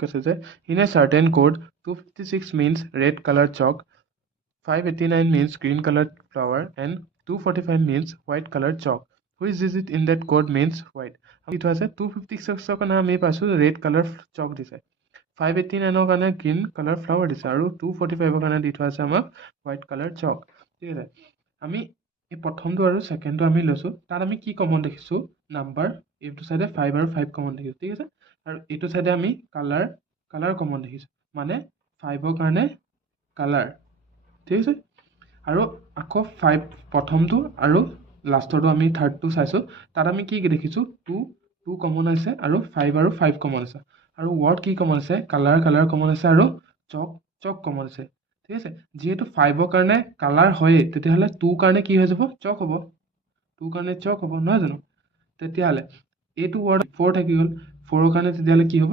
কৈছে যে in a certain code 256 means red colored chalk, 589 means green colored flower and 245 means white colored chalk. Which digit in that code means white? It was a 256 কাৰণে আমি পাইছো red color chalk দিছে 589 কাৰণে green color flower দিছে আৰু 245 কাৰণে দি থোৱা আছে আমাক white color chalk ঠিক আছে আমি এই প্ৰথমটো আৰু সেকেন্ডটো আমি লৈছো তাত আমি কি কমন দেখিছো নাম্বাৰ এইটো সাইডে 5 আৰু 5 কমন দেখিছো ঠিক আছে আৰু এইটো সাইডে আমি কালাৰ কমন দেখিছো মানে 5 ৰ কাৰণে কালাৰ ঠিক আছে আৰু আকৌ 5 প্ৰথমটো আৰু লাষ্টৰটো আমি থাৰ্ডটো চাইছো তাত আমি কি দেখিছো 2 কমন আছে আৰু 5 আৰু 5 কমন আছে আৰু ওয়াৰ্ড কি কমন আছে কালাৰ কমন আছে আৰু চক কমন আছে ঠিক আছে যেহেতু 5 ৰ কাৰণে কালাৰ হয় তেতিয়াহলে 2 কাৰণে কি হৈ যাব চক হ'ব 2 কাৰণে চক হ'ব নহয় জানো তেতিয়াহলে এইটো ওয়াৰ্ড 4 থাকি গল 4 ৰ কাৰণে তেতিয়াহলে কি হ'ব